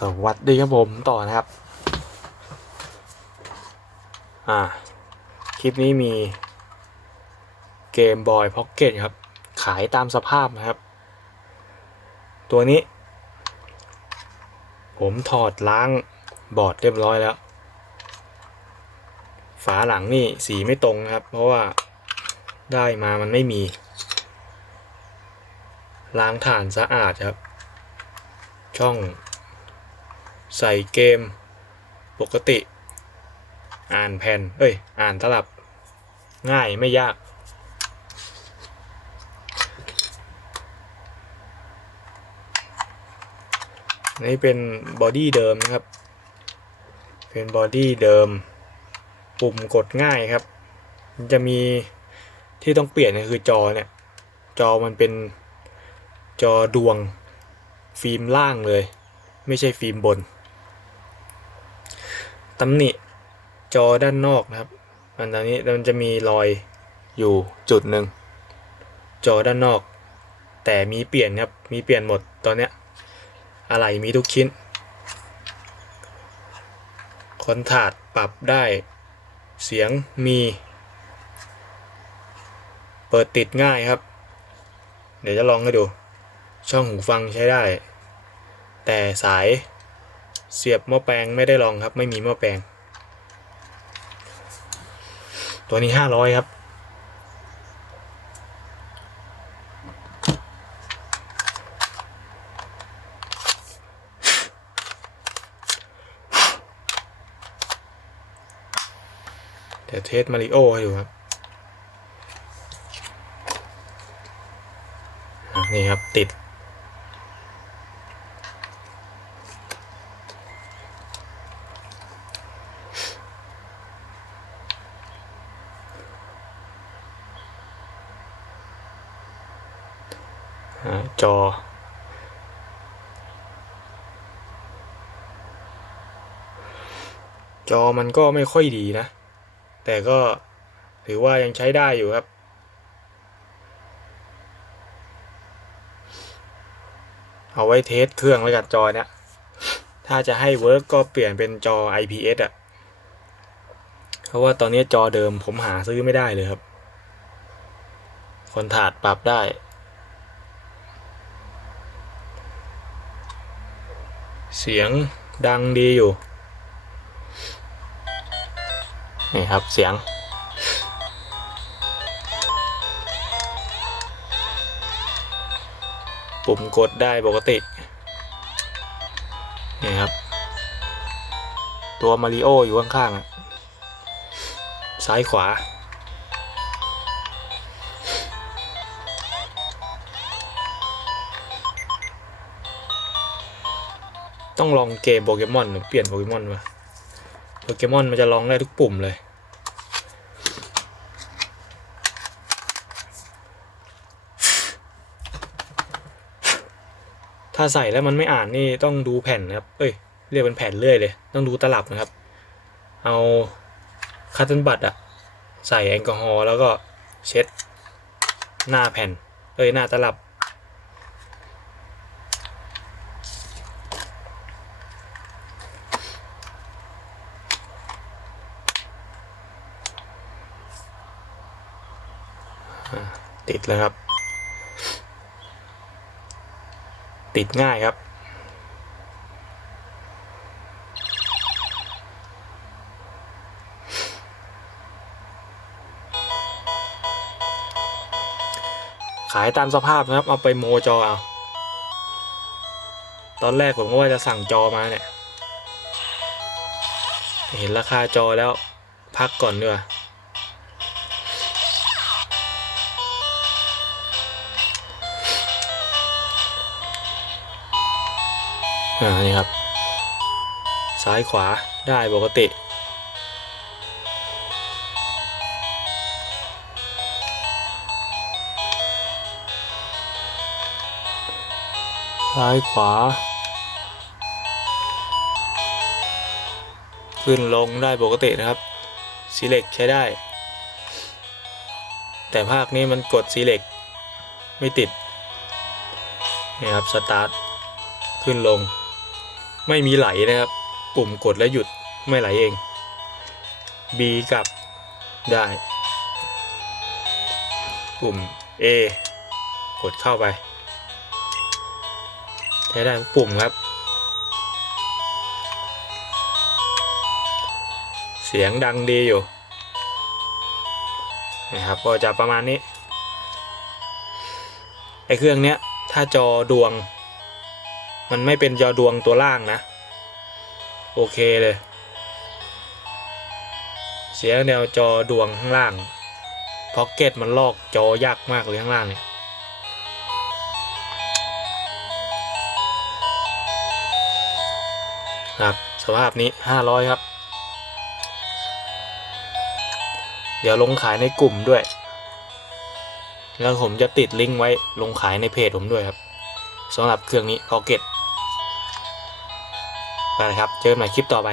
สวัสดีครับผมต่อนะครับ อ่า คลิปนี้มีเกมบอยพ็อกเก็ตครับ ขายตามสภาพนะครับ ตัวนี้ ผมถอดล้างบอร์ดเรียบร้อยแล้ว ฝาหลังนี่สีไม่ตรงนะครับ เพราะว่าได้มามันไม่มี ล้างฐานสะอาดครับ ช่อง ใส่เกมปกติ อ่านแผ่น เอ้ย อ่านตลับ ง่ายไม่ยาก นี่เป็นบอดี้เดิมนะครับ เป็นบอดี้เดิม ปุ่มกดง่ายครับ จะมีที่ต้องเปลี่ยนก็คือจอเนี่ย จอมันเป็นจอดวงฟิล์มล่างเลย ไม่ใช่ฟิล์มบน ตำหนิจอด้านนอกนะครับอันนี้มันจะมีรอยอยู่จุดหนึ่งจอด้านนอก แต่มีเปลี่ยนครับมีเปลี่ยนหมดตอนเนี้ยอะไรมีทุกชิ้นคอนถาดปรับได้ เสียงมี เปิดติดง่ายครับ เดี๋ยวจะลองให้ดู ช่องหูฟังใช้ได้ แต่สาย เสียบหม้อแปลงไม่ได้ลองครับ ไม่มีหม้อแปลง ตัวนี้ห้าร้อยครับ เดี๋ยวเทสมาริโอให้ดูครับ นี่ครับติด จอ จอมันก็ไม่ค่อยดีนะ แต่ก็ถือว่ายังใช้ได้อยู่ครับเอาไว้เทสเครื่องแล้วกันจอเนี่ย ถ้าจะให้เวิร์กก็เปลี่ยนเป็นจอ IPS อะ่ะ เพราะว่าตอนนี้จอเดิมผมหาซื้อไม่ได้เลยครับ คนถาดปรับได้ เสียงดังดีอยู่ นี่ครับเสียง ปุ่มกดได้ปกติ นี่ครับ ตัวมาริโออยู่ข้างๆซ้ายขวา ต้องลองเกมโปเกมอนเปลี่ยนโปเกมอนมาโปเกมอนมันจะลองได้ทุกปุ่มเลยถ้าใส่แล้วมันไม่อ่านนี่ต้องดูแผ่นนะครับ เอ้ย เรียกเป็นแผ่นเรื่อยเลย ต้องดูตลับนะครับ เอาคัตเทนบัตอะใส่แอลกอฮอล์แล้วก็เช็ดหน้าแผ่น เอ้ยหน้าตลับ ติดแล้วครับ ติดง่ายครับ ขายตามสภาพนะครับ เอาไปโมจอเอาตอนแรกผมก็ว่าจะสั่งจอมาเนี่ย เห็นราคาจอแล้วพักก่อนดีกว่า อ่านี่ครับ ซ้ายขวาได้ปกติซ้ายขวา ขึ้นลงได้ปกตินะครับ select ใช้ได้ แต่ภาคนี้มันกด select ไม่ติดนี่ครับ start ขึ้นลง ไม่มีไหลนะครับ ปุ่มกดแล้วหยุดไม่ไหลเอง B กับได้ ปุ่ม A กดเข้าไป ใช้ได้ทุกปุ่มครับ เสียงดังดีอยู่นะครับก็จะประมาณนี้ไอเครื่องเนี้ย ถ้าจอดวง มันไม่เป็นจอดวงตัวล่างนะ โอเคเลย เสียแนวจอดวงข้างล่างพ็อกเก็ตมันลอกจอยากมากเลยข้างล่างเนี่ยครับสภาพนี้ 500 ครับ เดี๋ยวลงขายในกลุ่มด้วย แล้วผมจะติดลิงก์ไว้ลงขายในเพจผมด้วยครับ สำหรับเครื่องนี้พอเก็ตไปนะครับ เจอกันใหม่คลิปต่อไป